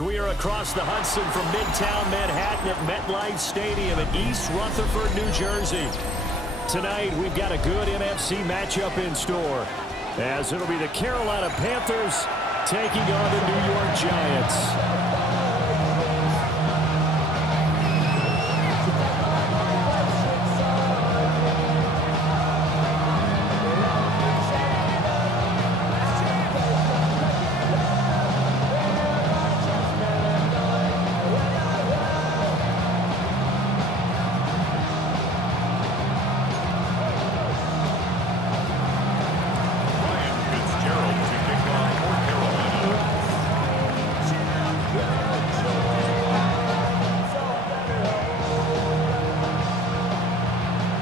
We are across the Hudson from Midtown Manhattan at MetLife Stadium in East Rutherford, New Jersey. Tonight, we've got a good NFC matchup in store, as it'll be the Carolina Panthers taking on the New York Giants.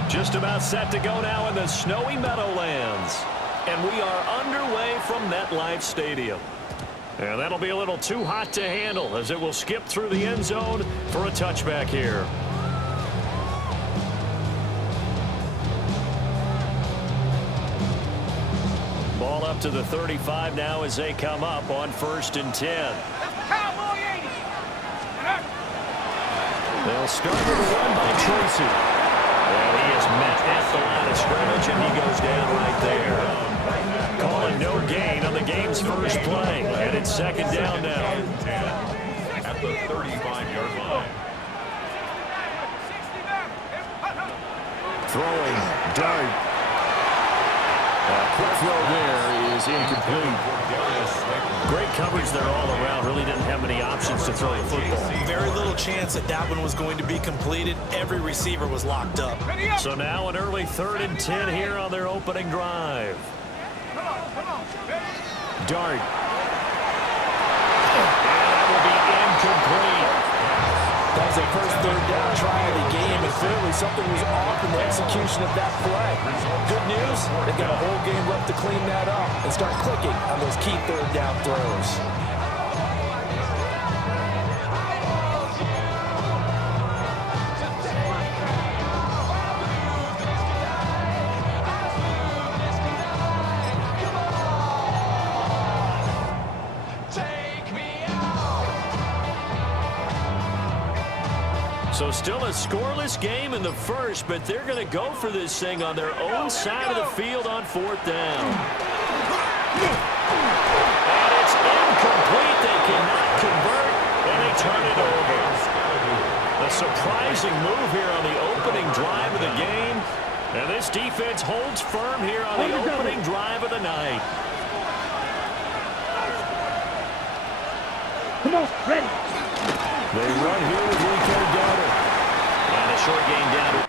Just about set to go now in the snowy Meadowlands. And we are underway from MetLife Stadium. And that'll be a little too hot to handle as it will skip through the end zone for a touchback here. Ball up to the 35 now as they come up on 1st and 10. They'll start with a run by Tracy. And he is met at the line of scrimmage, and he goes down right there. Calling no gain on the game's first play. And it's 2nd down now. At the 35-yard line. Throwing, dart. Quick throw there is incomplete. Great coverage there all around. Really didn't have many options to throw the football. Very little chance that that one was going to be completed. Every receiver was locked up. So now an early 3rd and 10 here on their opening drive. Dart. And that will be incomplete. That was their first 3rd down try of the game, and clearly something was off in the execution of that play. Good news, they've got a whole game left to clean that up and start clicking on those key 3rd down throws. So still a scoreless game in the first, but they're going to go for this thing on their own side of the field on 4th down. And it's incomplete. They cannot convert, and they turn it over. A surprising move here on the opening drive of the game. And this defense holds firm here on the opening drive of the night. Come on, ready. They run here with Rico Dowdle. And a short gain down.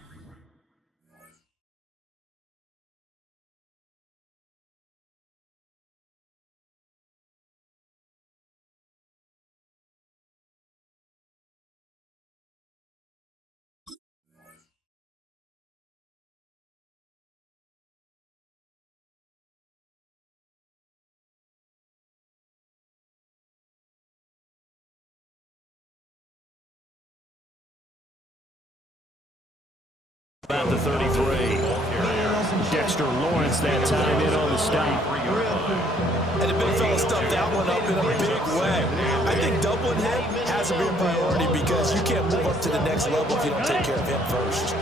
About the 33. Dexter Lawrence that time in on the stop. And the big fella stuffed that one up in a big way. I think doubling him has to be a priority because you can't move up to the next level if you don't take care of him first.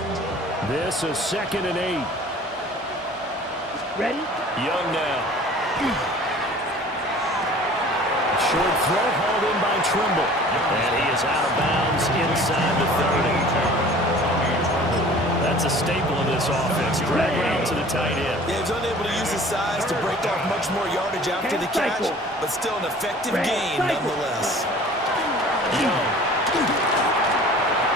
This is 2nd and 8. Ready? Young now. Short throw hauled in by Trimble. And he is out of bounds inside the 30. That's a staple of this offense. Drag route to the tight end. Yeah, he was unable to use his size to break off much more yardage after the catch, but still an effective gain nonetheless. Young.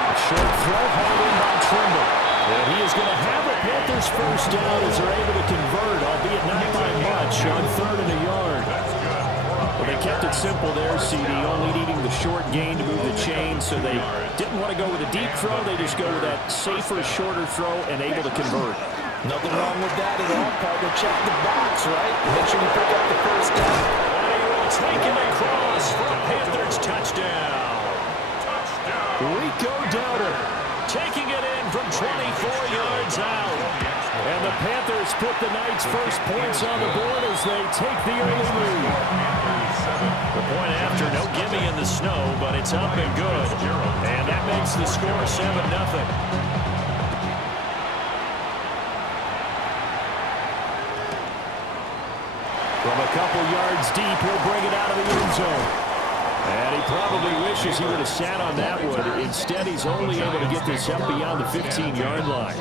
A short throw hauled in by Trimble. And he is going to have the Panthers first down as they're able to convert, albeit not by much, on 3rd and a yard. Well, they kept it simple there, CD, only needing the short gain to move the chain, so they didn't want to go with a deep throw. They just go with that safer, shorter throw and able to convert. Nothing wrong with that at all, partner. Check the box, right? Make sure you pick up the first down. And he will take him across for a Panthers touchdown. Rico Dowdle taking it in from 24 yards out. And the Panthers put the Knights first points on the board as they take the early lead. The point after, no gimme in the snow, but it's up and good. And that makes the score 7-0. From a couple yards deep, he'll bring it out of the end zone. And he probably wishes he would have sat on that one. Instead, he's only able to get this up beyond the 15-yard line.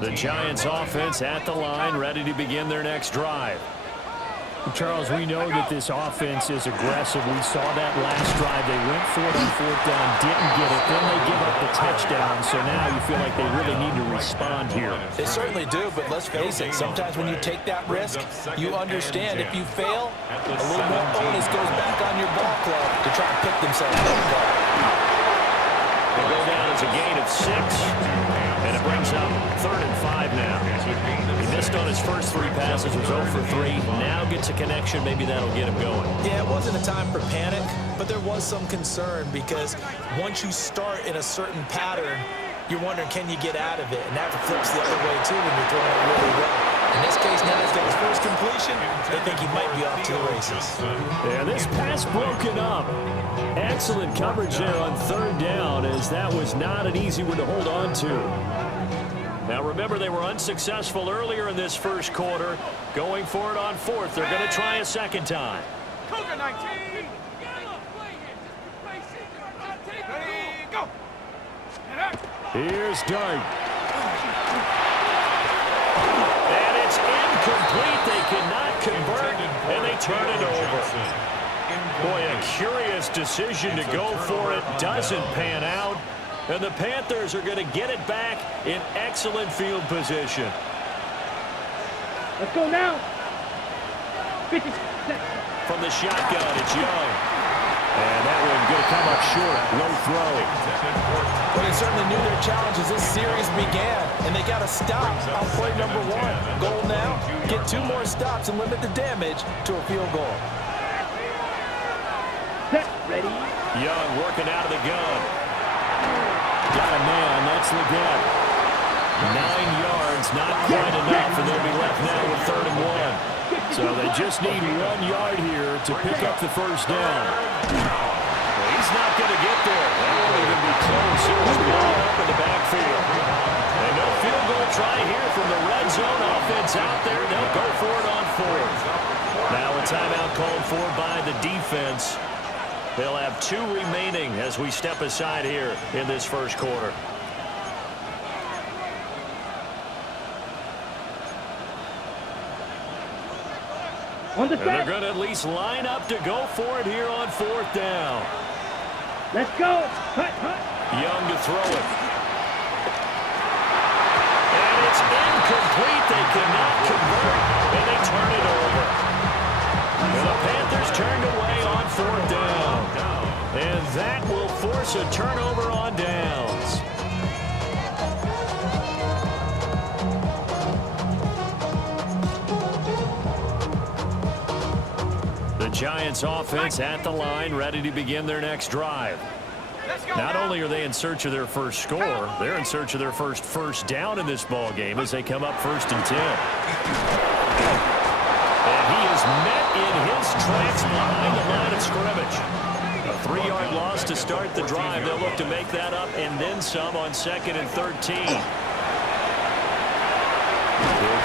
The Giants offense at the line, ready to begin their next drive. Charles, we know that this offense is aggressive. We saw that last drive. They went for it on fourth down, didn't get it. Then they give up the touchdown. So now you feel like they really need to respond here. They certainly do, but let's face it, sometimes when you take that risk, you understand if you fail, a little more onus goes back on your ball club to try and pick themselves back up. They go down as a gain of 6, and it brings up 3rd and 5 now. He missed on his first 3 passes, was 0 for 3. Now gets a connection. Maybe that'll get him going. Yeah, it wasn't a time for panic, but there was some concern because once you start in a certain pattern, you're wondering, can you get out of it? And that flips the other way, too, when you're throwing it really well. In this case, now he's got his first completion. They think he might be off to the races. Yeah, this pass broken up. Excellent coverage there on 3rd down, as that was not an easy one to hold on to. Now, remember, they were unsuccessful earlier in this first quarter. Going for it on 4th. They're going to try a second time. Cougar 19. Ready, go. Here's Dart. And it's incomplete. They cannot convert, and they turn it over. Boy, a curious decision to go for it. Doesn't pan out. And the Panthers are going to get it back in excellent field position. Let's go now. 50 seconds. From the shotgun, it's Young. And that one going to come up short. Low throw. Well, they certainly knew their challenge as this series began, and they got to stop on play number 1. Goal now, get 2 more stops and limit the damage to a field goal. Ready. Young working out of the gun. Got a man. That's Leggett. 9 yards, not quite enough, and they'll be left now with 3rd and 1. So they just need 1 yard here to pick up the first down. He's not going to get there. That won't even be close. It was blown up in the backfield. And no field goal try here from the red zone offense out there. They'll go for it on 4th. Now a timeout called for by the defense. They'll have 2 remaining as we step aside here in this first quarter. And they're going to at least line up to go for it here on 4th down. Let's go. Hut. Young to throw it. And it's incomplete. They cannot convert, and they turn it over. And the Panthers turned away on 4th down. And that will force a turnover on downs. The Giants offense at the line, ready to begin their next drive. Not only are they in search of their first score, they're in search of their first down in this ball game as they come up 1st and 10. And he is met in his tracks behind the line of scrimmage. A 3-yard loss to start the drive. They'll look to make that up and then some on 2nd and 13. He'll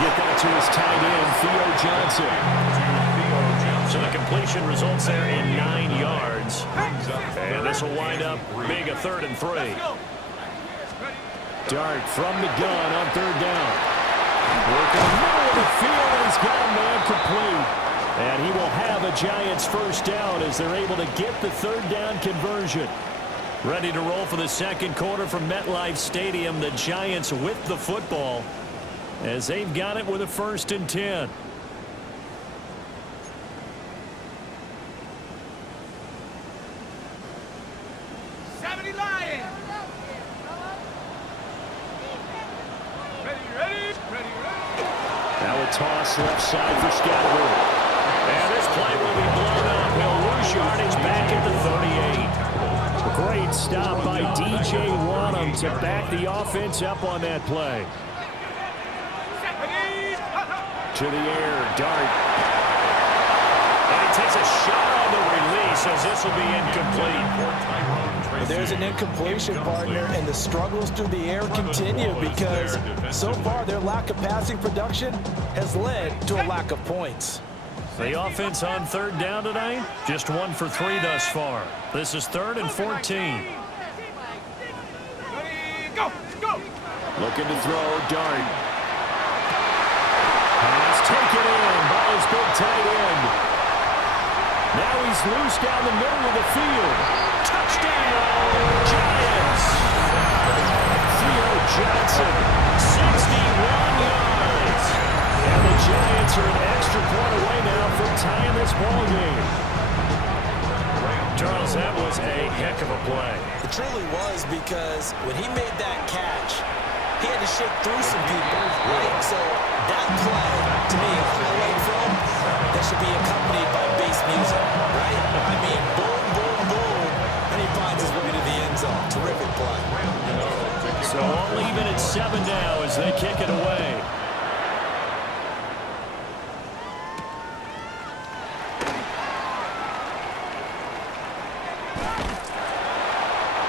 get that to his tight end, Theo Johnson. So the completion results there in 9 yards. And this will wind up being a 3rd and 3. Dart from the gun on 3rd down. Working the middle of the field, and he's got a man complete. And he will have a Giants first down as they're able to get the 3rd down conversion. Ready to roll for the second quarter from MetLife Stadium. The Giants with the football as they've got it with a 1st and 10. Toss left side for Scatterwood. And this play will be blown up. He'll lose yardage back at the 38. Great stop by D.J. Wanham to back the offense up on that play. To the air, Dart. And he takes a shot on the release as this will be incomplete. There's an incompletion, partner, and the struggles through the air continue because so far their lack of passing production has led to a lack of points. The offense on third down tonight, just 1 for 3 thus far. This is 3rd and 14. Go, go. Looking to throw, Dart. Pass taken in by his big tight end. Now he's loose down the middle of the field. Touchdown, Giants. Theo Johnson, 61 yards. And the Giants are an extra point away now from tying this ball game. Charles, that was a heck of a play. It truly was because when he made that catch, he had to shake through some people, right? So that play, to me, highlight film, that should be accompanied by bass music, right? I mean, boom, boom, boom, and he finds his way to the end zone. Terrific play. So only even at 7 now as they kick it away.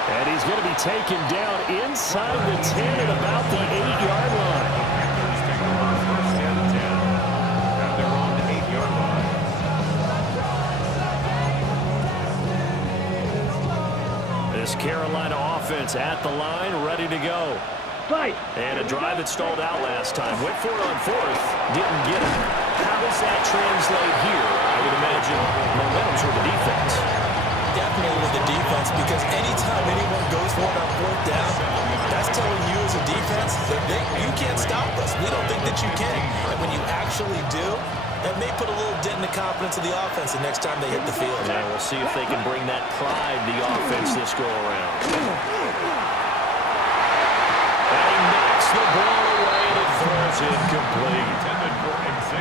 And he's going to be taken down inside the 10 at about the 8-yard line. First and 10. And they're on the 8-yard line. This Carolina offense at the line, ready to go. Fight. And a drive that stalled out last time. Went for it on 4th, didn't get it. How does that translate here? I would imagine momentum's with the defense. Definitely with the defense, because anytime anyone goes for it on 4th down, that's telling you as a defense that you can't stop us. We don't think that you can. And when you actually do, that may put a little dent in the confidence of the offense the next time they hit the field. Yeah, we'll see if they can bring that pride to the offense this go-around. And he knocks the ball away and it throws incomplete.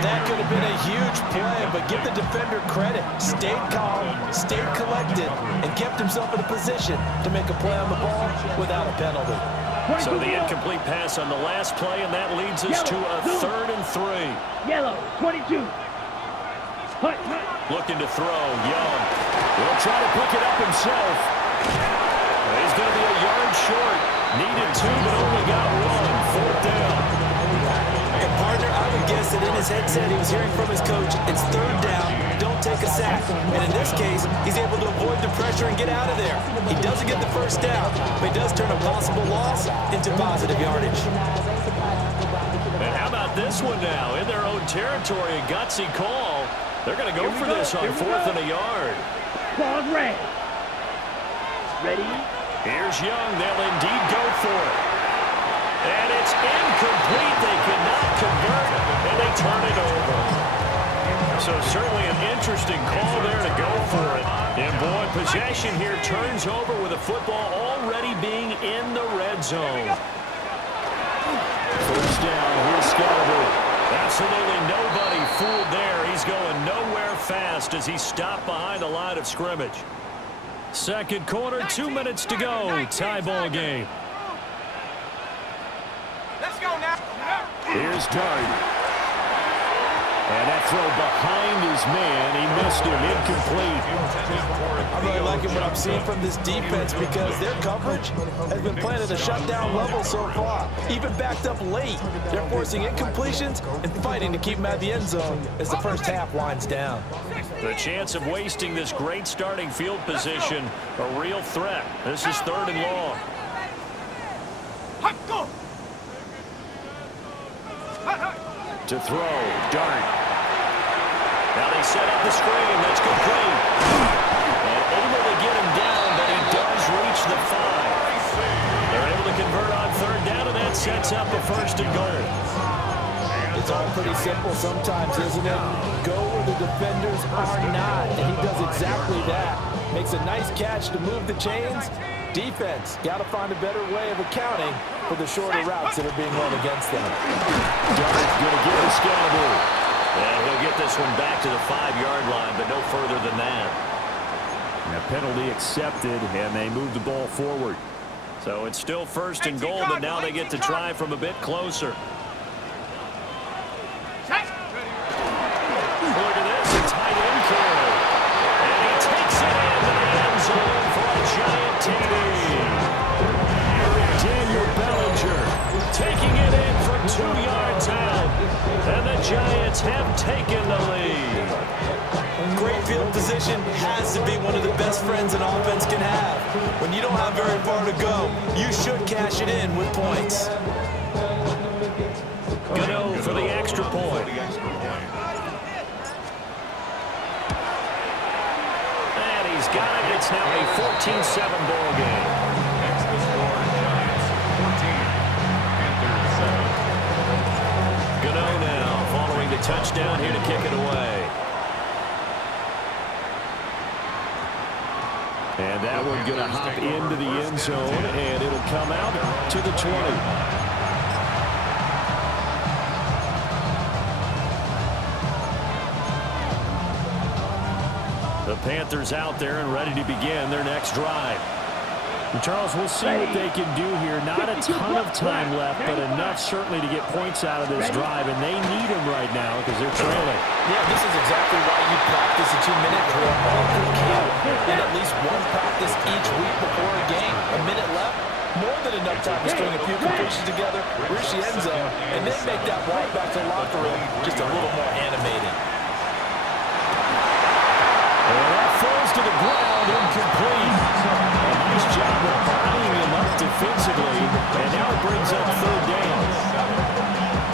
That could have been a huge play, but give the defender credit. Stayed calm, stayed collected, and kept himself in a position to make a play on the ball without a penalty. So the incomplete pass on the last play, and that leads us to a 3rd and 3. Yellow, 22. Hut. Looking to throw, Young. Will try to pick it up himself. He's going to be a yard short. Needed 2, but only got 1. 4th down. And partner, I would guess that in his headset he was hearing from his coach, it's 3rd down, don't take a sack. And in this case, he's able to avoid the pressure and get out of there. He doesn't get the 1st down, but he does turn a possible loss into positive yardage. And how about this one now? In their own territory, a gutsy call. They're going to go for this on 4th and a yard. Pause red. Ready? Here's Young. They'll indeed go for it. And it's incomplete. They cannot convert, and they turn it over. So certainly an interesting call there to go for it. And boy, possession here turns over with the football already being in the red zone. 1st down, here's Scalaboo. Absolutely nobody fooled there. He's going nowhere fast as he stopped behind the line of scrimmage. 2nd quarter, 2 minutes to go. Tie ball game. Let's go now. Here's Dart. And that throw behind his man. He missed him. Incomplete. I'm really liking what I'm seeing from this defense because their coverage has been playing at a shutdown level so far. Even backed up late. They're forcing incompletions and fighting to keep them out of the end zone as the first half winds down. The chance of wasting this great starting field position, a real threat. This is 3rd and long. Go. To throw, Dart. Now they set up the screen. That's complete. And able to get him down, but he does reach the 5. They're able to convert on 3rd down, and that sets up a 1st and goal. It's all pretty simple sometimes, isn't it? Go where the defenders are not, and he does exactly that. Makes a nice catch to move the chains. Defense, got to find a better way of accounting for the shorter routes that are being run against them. Dart's going to give the Scalaboo. And he'll get this one back to the 5-yard line, but no further than that. And a penalty accepted, and they move the ball forward. So it's still 1st and goal, but now they get to try from a bit closer. Completion has to be one of the best friends an offense can have. When you don't have very far to go, you should cash it in with points. Gano for the extra point. And he's got it. It's now a 14-7 ball game. Next to score, Giants 14, Panthers 7. Gano now following the touchdown here to kick it away. And that one going to hop into the end zone, and it'll come out to the 20. The Panthers out there and ready to begin their next drive. And Charles, we'll see what they can do here. Not a ton of time left, but enough certainly to get points out of this drive, and they need them right now because they're trailing. Yeah, this is exactly why you practice a 2-minute drill all through camp, and at least one practice each week before a game. A minute left, more than enough time to string a few completions together, reach the end zone, and then make that walk back to the locker room just a little more animated. And that falls to the ground, incomplete. A nice job of buying him up defensively, and now it brings up third down.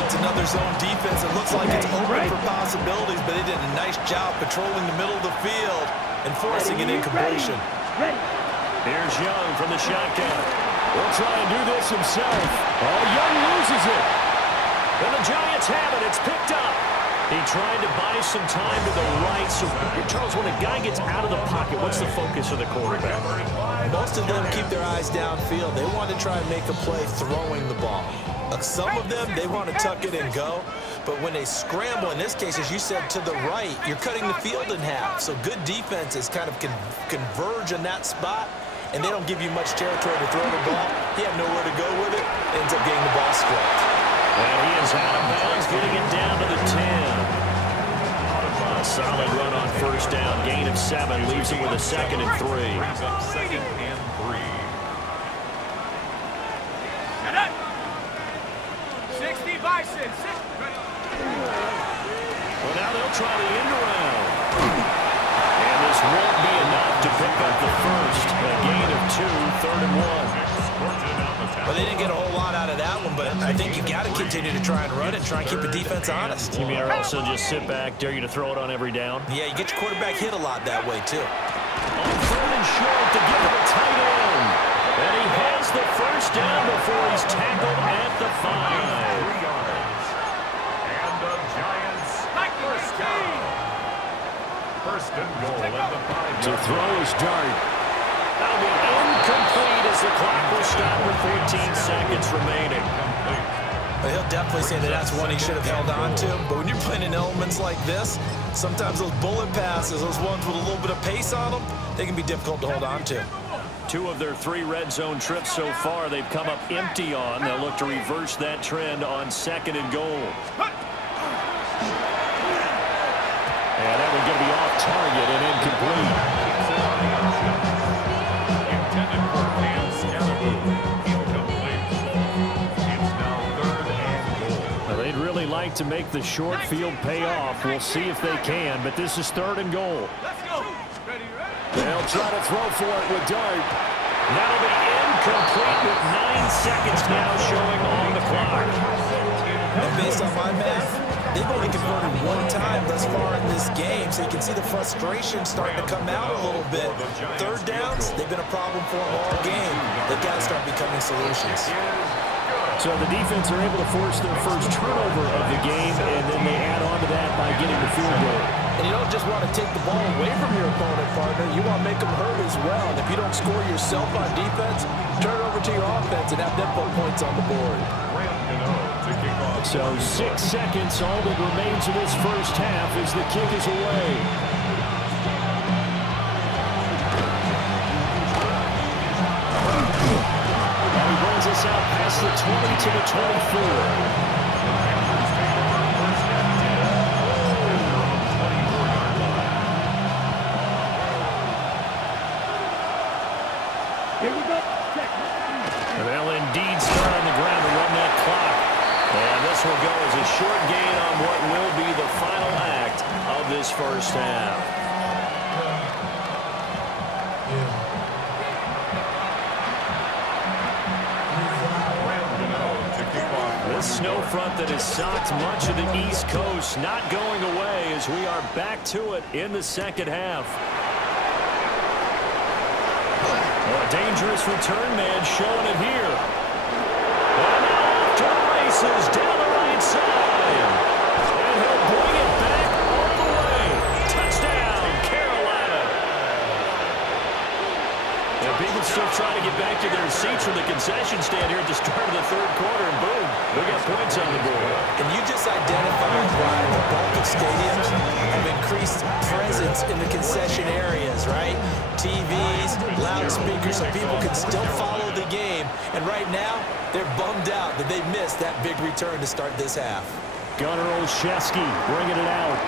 It's another zone defense. It looks like it's open for possibilities, but they did a nice job patrolling the middle of the field and forcing an incompletion. Here's Young from the shotgun. He'll try and do this himself. Oh, Young loses it. And the Giants have it. It's picked up. He tried to buy some time to the right. So, Charles, when a guy gets out of the pocket, what's the focus of the quarterback? Most of them keep their eyes downfield. They want to try and make a play throwing the ball. Some of them, they want to tuck it and go. But when they scramble, in this case, as you said, to the right, you're cutting the field in half. So good defenses kind of converge in that spot, and they don't give you much territory to throw the ball. He had nowhere to go with it. Ends up getting the ball stripped. And he is out of bounds, getting it down to the 10. A solid run on first down, gain of 7, leaves it with a 2nd and 3. Brings up 2nd and 3. 60 Bison. Well, now they'll try the end around. And this won't be enough to pick up the first. A gain of 2, 3rd and 1. Well, they didn't get a whole lot out of that one, but I think you got to continue to try and run and try and keep the defense honest. You mean also just sit back, dare you to throw it on every down? Yeah, you get your quarterback hit a lot that way, too. On 3rd and short to give it a tight end. And he has the first down before he's tackled at the 5. 3 yards. And the Giants first down. First and goal at the 5-yard To throw his dart. That'll be incomplete as the clock will stop with 14 seconds remaining. But he'll definitely say that that's one he should have held on to. But when you're playing in elements like this, sometimes those bullet passes, those ones with a little bit of pace on them, they can be difficult to hold on to. 2 of their 3 red zone trips so far they've come up empty on. They'll look to reverse that trend on 2nd and goal. And that one's going to be off target and incomplete. intended for Cam Scalaboo. Incomplete. It's now 3rd and goal. Well, they'd really like to make the short field pay off. We'll see if they can, but this is 3rd and goal. Let's go. Ready? They'll try to throw for it with Dart. That'll be incomplete with 9 seconds now showing on the clock. And based on my math, they've only converted 1 time thus far in this game, so you can see the frustration starting to come out a little bit. 3rd downs, they've been a problem for them all game. They've got to start becoming solutions. So the defense are able to force their first turnover of the game, and then they add on to that by getting the field goal. And you don't just want to take the ball away from your opponent, partner. You want to make them hurt as well. And if you don't score yourself on defense, turn it over to your offense and have them put points on the board. So 6 seconds, all that remains of this first half as the kick is away. And he brings us out past the 20 to the 24. Here we go. And they'll indeed start on the ground to run that clock. And this will go as a short gain on what will be the final act of this first half. This snow front that has socked much of the East Coast not going away as we are back to it in the second half. A dangerous return man showing it here. And now off to the races down the right side. And he'll bring it back all the way. Touchdown, Carolina. And people still trying to get back to their seats from the concession stand here at the start of the third quarter, and boom, we got points on the board. And you just identified why the bulk of stadiums have increased presence in the concession areas, right? TVs, loudspeakers, so people can still follow the game. And right now, they're bummed out that they missed that big return to start this half. Gunnar Olszewski bringing it out.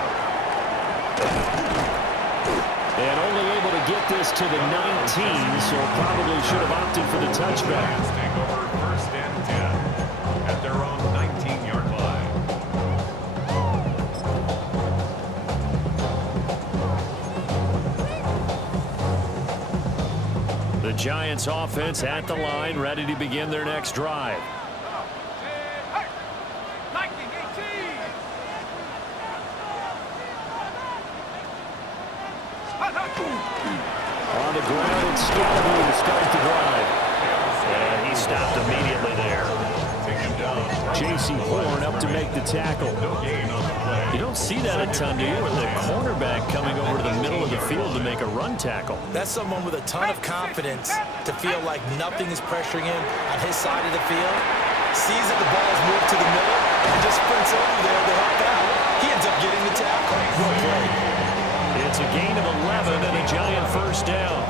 And only able to get this to the 19, so probably should have opted for the touchback. Take over first and 10 at their own 19-yard line. The Giants offense at the line, ready to begin their next drive. On the ground, it's Scalaboo to start the drive. And he stopped immediately there. J.C. Horn up to make the tackle. You don't see that a ton, do you? With the cornerback coming over to the middle of the field to make a run tackle. That's someone with a ton of confidence to feel like nothing is pressuring him on his side of the field. Sees that the ball is moved to the middle and just sprints over there to help out. He ends up getting the tackle. Well played. It's a gain of 11 and a Giant first down.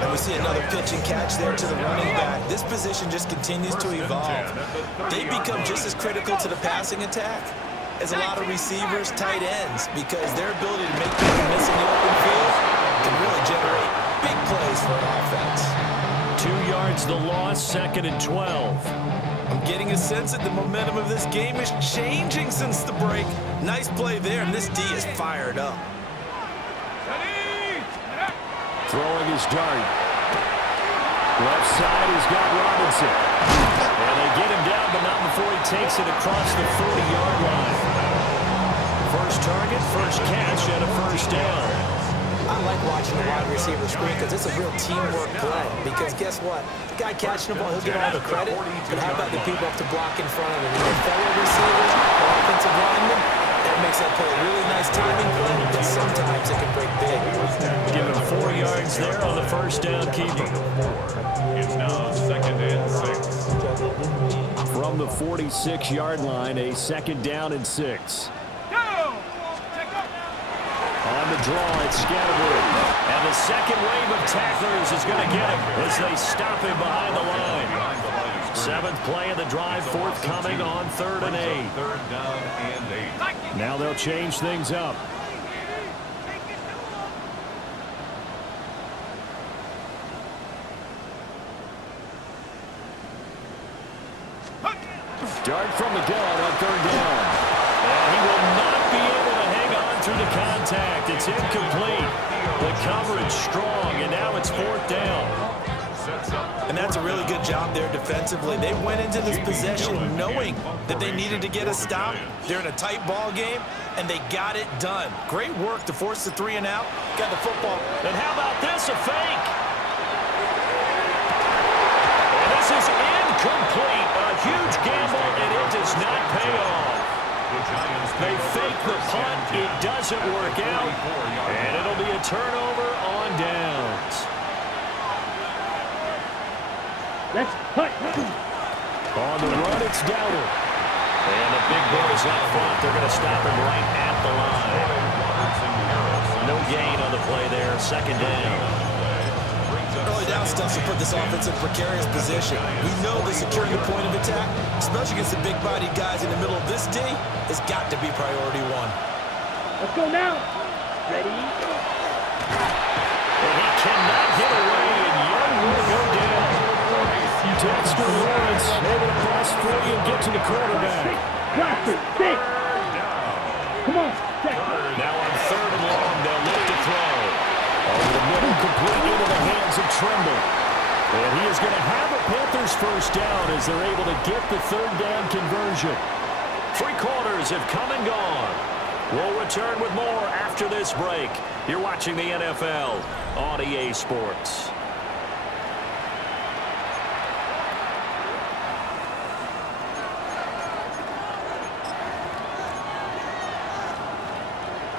And we see another pitch and catch there to the running back. This position just continues to evolve. They become just as critical to the passing attack as a lot of receivers, tight ends, because their ability to make people miss in the open field can really generate big plays for an offense. 2 yards the loss, 2nd and 12. I'm getting a sense that the momentum of this game is changing since the break. Nice play there, and this D is fired up. Throwing his dart. Left side, he's got Robinson. And they get him down, but not before he takes it across the 40-yard line. First target, first catch, and a first down. I like watching the wide receiver screen because it's a real teamwork play. Because guess what? The guy catching the ball, he'll get all the credit. But how about the people up to block in front of him? And their fellow receivers or offensive linemen, that makes that play a really nice timing play, but sometimes it can break big. Give him 4 yards there on the first down keeper. It's now 2nd and 6. From the 46-yard line, a 2nd down and 6. On the draw, it's Scalaboo. And the second wave of tacklers is going to get him as they stop him behind the line. 7th play of the drive, forthcoming on 3rd and 8. 3rd down and 8. Now they'll change things up. Dart from the gun on 3rd down. And he will not be able to hang on through the contact. It's incomplete. The coverage strong, and now it's 4th down. And that's a really good job there defensively. They went into this possession knowing that they needed to get a stop. They're in a tight ball game, and they got it done. Great work to force the 3 and out. Got the football. And how about this, a fake? And this is incomplete. A huge gamble, and it does not pay off. They fake the punt. It doesn't work out, and it'll be a turnover on downs. Let's put. On the run, it's Dowdle. And the big boys up front. They're going to stop him right at the line. No gain on the play there. 2nd down. Early down stuff to put this offense in a precarious position. We know that securing the point of attack, especially against the big-bodied guys in the middle of this D, has got to be priority 1. Let's go now. Ready? And he cannot get away, and Young will go down. Dexter Lawrence able to pass free and get to the quarterback. Blaster, 6. Come on, Dexter. Now on 3rd and long, they'll look to throw. Panthers first down as they're able to get the third down conversion. 3 quarters have come and gone. We'll return with more after this break. You're watching the NFL on EA Sports.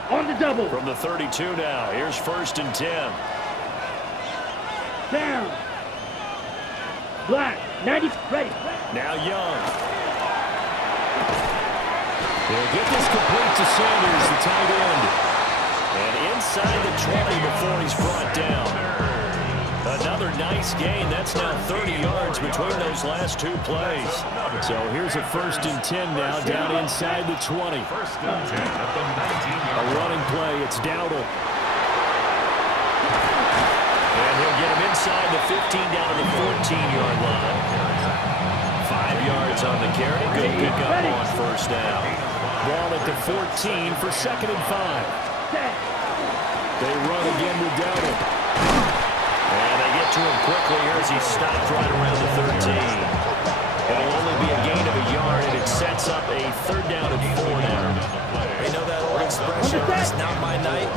On the double. From the 32 now, here's 1st and 10. Down. Black. 90. Ready. Now Young. He'll get this complete to Sanders, the tight end. And inside the 20 before he's brought down. Another nice gain. That's now 30 yards between those last 2 plays. So here's a 1st and 10 now down inside the 20. 1st and 10 at the 19-yard A running play. It's Dowdle. And he'll get him inside the 15 down to the 14-yard line. 5 yards on the carry. Good pickup on 1st down. Ball at the 14 for 2nd and 5. They run again with Dowdle. And they get to him quickly here as he stopped right around the 13. It'll only be a gain of a yard, and it sets up a 3rd down and 4 now. You know that old expression, it's not my night?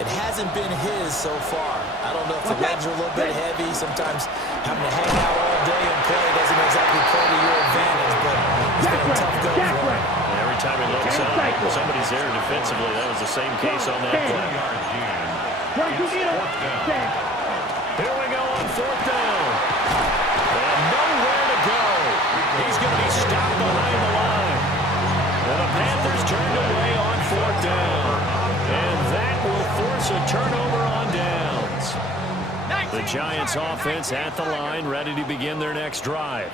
It hasn't been his so far. I don't know if the legs are a little bit heavy. Sometimes having to hang out all day and play doesn't exactly play to your advantage, but it's been a tough go for him. Every time he looks up, somebody's there defensively. That was the same case on that play. Here we go on 4th down. And nowhere to go. He's going to be stopped behind the line. And the Panthers turned away on 4th down. And that will force a turnover on downs. The Giants offense at the line, ready to begin their next drive.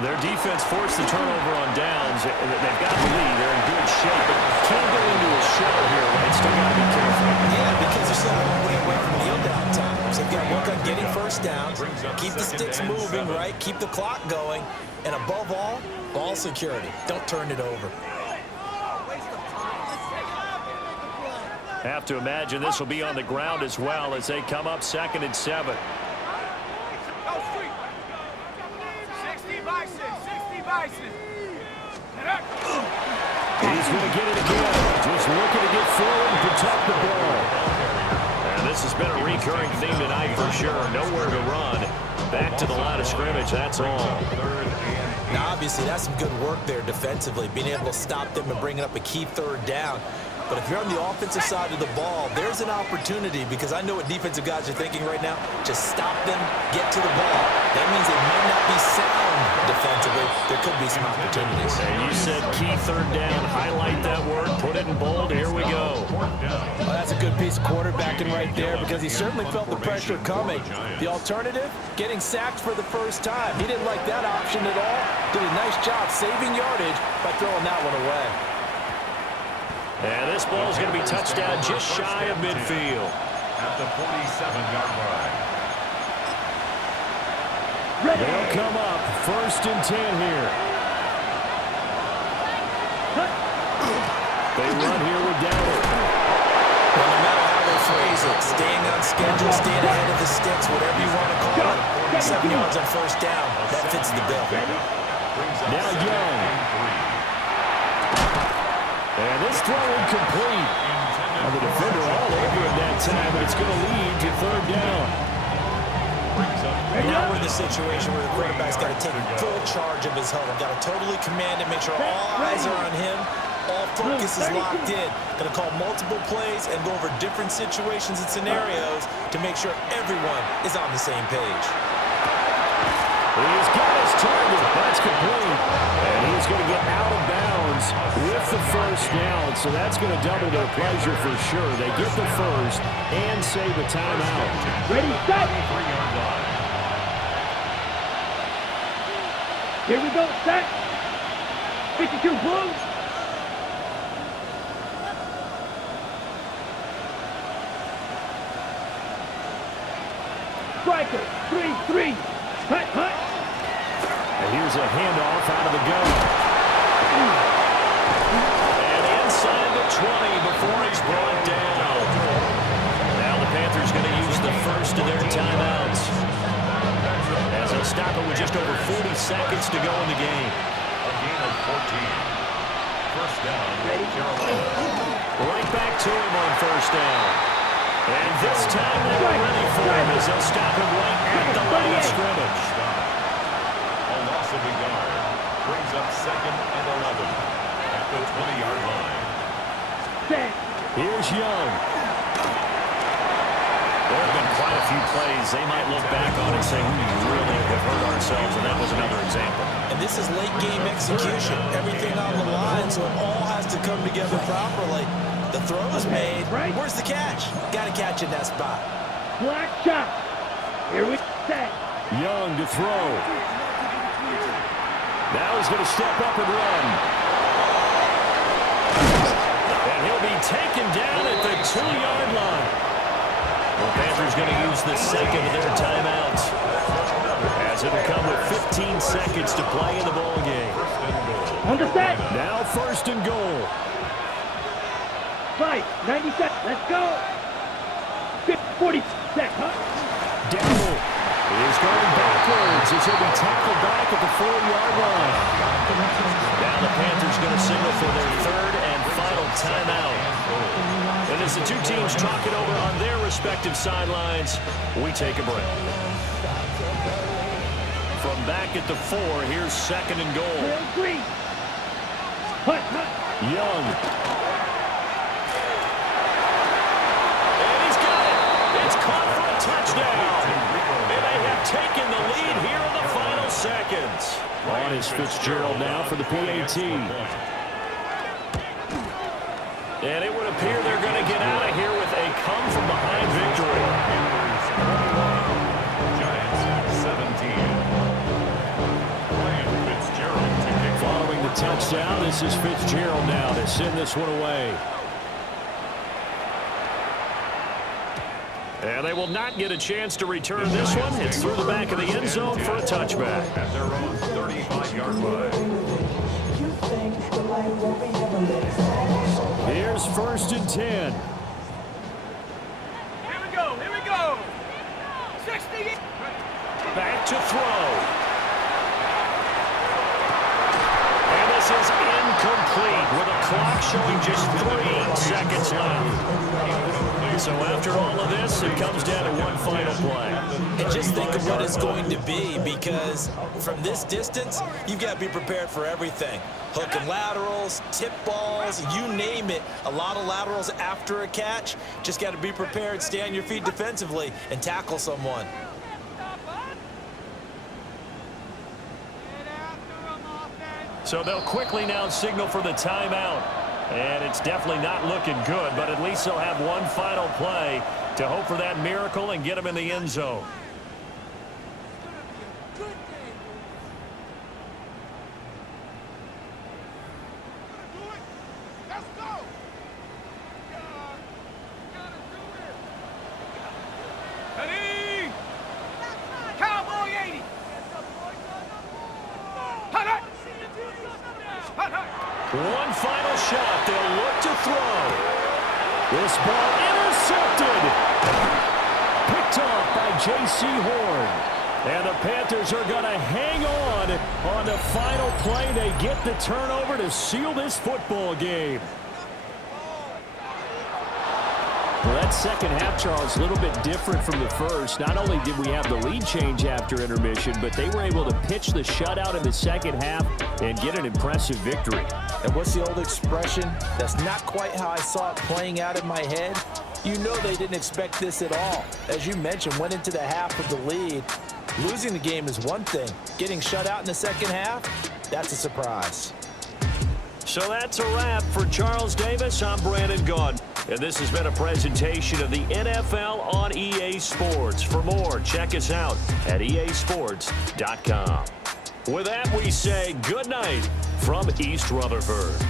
Their defense forced the turnover on downs. They've got the lead. They're in good shape. But can't go into a show here, right? Still got to be careful. Yeah, because they're still a long way away from kneel down time. So they've got to work on getting 1st downs, keep the sticks moving, right? Keep the clock going. And above all, ball security. Don't turn it over. Have to imagine this will be on the ground as well as they come up 2nd and 7. He's going to get it again. Just looking to get forward and protect the ball. And this has been a recurring theme tonight for sure. Nowhere to run. Back to the line of scrimmage, that's all. Now, obviously, that's some good work there defensively, being able to stop them and bringing up a key 3rd down. But if you're on the offensive side of the ball, there's an opportunity, because I know what defensive guys are thinking right now. Just stop them, get to the ball. That means they may not be sound defensively. There could be some opportunities. And you said key 3rd down. Highlight that word. Put it in bold. Here we go. Well, that's a good piece of quarterbacking right there, because he certainly felt the pressure coming. The alternative, getting sacked for the 1st time. He didn't like that option at all. Did a nice job saving yardage by throwing that one away. And this ball is going to be touched down just shy of midfield. at the 47-yard line. They'll come up 1st and 10 here. They run here with Dowdle. Well, no matter how they phrase it, staying on schedule, staying ahead of the sticks, whatever you want to call it, 7 yards on 1st down, that fits the bill. Now Young. And this throw incomplete. Well, the defender all over him that time, but it's going to lead to 3rd down. Now we're in the situation where the quarterback's got to take full charge of his huddle. Got to totally command it, make sure all eyes are on him. All focus is locked in. Going to call multiple plays and go over different situations and scenarios to make sure everyone is on the same page. He's got his target. That's complete. And he's going to get out of bounds with the 1st down. So that's going to double their pleasure for sure. They get the 1st and save a timeout. Ready, set. Here we go, set. 52 blue. Striker, 3-3. Hut, hut. And here's a handoff out of the gun. And inside the 20 before he's brought down. Now the Panthers going to use the 1st of their timeouts as they'll stop it with just over 40 seconds to go in the game. A gain of 14. First down, Carolina. Right back to him on first down. And this time they were ready for him as they'll stop him right at the line of scrimmage. A loss of a yard brings up 2nd and 11 at the 20-yard line. Here's Young. There have been quite a few plays they might look back on and say, we really have hurt ourselves, and that was another example. And this is late-game execution. Everything on the line, so it all has to come together properly. The throw is made. Where's the catch? Got to catch in that spot. Black shot. Here we set. Young to throw. Now he's going to step up and run. And he'll be taken down at the 2-yard line. The Panthers going to use the second of their timeouts, as it'll come with 15 seconds to play in the ball game. On the set. Now 1st and goal. 90 seconds. Let's go. 40 seconds. Huh? Dowell is going backwards as he'll be tackled back at the 4-yard line. Now the Panthers going to signal for their 3rd and final timeout. And as the two teams talk it over on their respective sidelines, we take a break. From back at the 4, here's 2nd and goal. Young. And he's got it. It's caught for a touchdown. And they have taken the lead here in the final seconds. On is Fitzgerald now for the PAT. And it would appear they're going to get out of here with a come-from-behind victory. Giants 17. Ryan Fitzgerald to kick. Following the touchdown, this is Fitzgerald now to send this one away. And they will not get a chance to return this one. It's through the back of the end zone for a touchback. At their own 35-yard line. Here's 1st and 10. Here we go. Here we go. 60. Back to throw. And this is incomplete with a clock showing just 3 seconds left. So after all of this, it comes down to one final play. And just think of what it's going to be, because from this distance, you've got to be prepared for everything. Hook and laterals, tip balls, you name it. A lot of laterals after a catch. Just got to be prepared, stay on your feet defensively, and tackle someone. So they'll quickly now signal for the timeout. And it's definitely not looking good, but at least they'll have one final play to hope for that miracle and get them in the end zone. One final shot. They'll look to throw. This ball intercepted. Picked off by J.C. Horn. And the Panthers are going to hang on the final play. They get the turnover to seal this football game. Well, that second half, Charles, a little bit different from the first. Not only did we have the lead change after intermission, but they were able to pitch the shutout in the second half and get an impressive victory. And what's the old expression? That's not quite how I saw it playing out in my head. You know they didn't expect this at all. As you mentioned, went into the half with the lead. Losing the game is one thing. Getting shut out in the second half, that's a surprise. So that's a wrap for Charles Davis. I'm Brandon Gaudin. And this has been a presentation of the NFL on EA Sports. For more, check us out at easports.com. With that, we say good night from East Rutherford.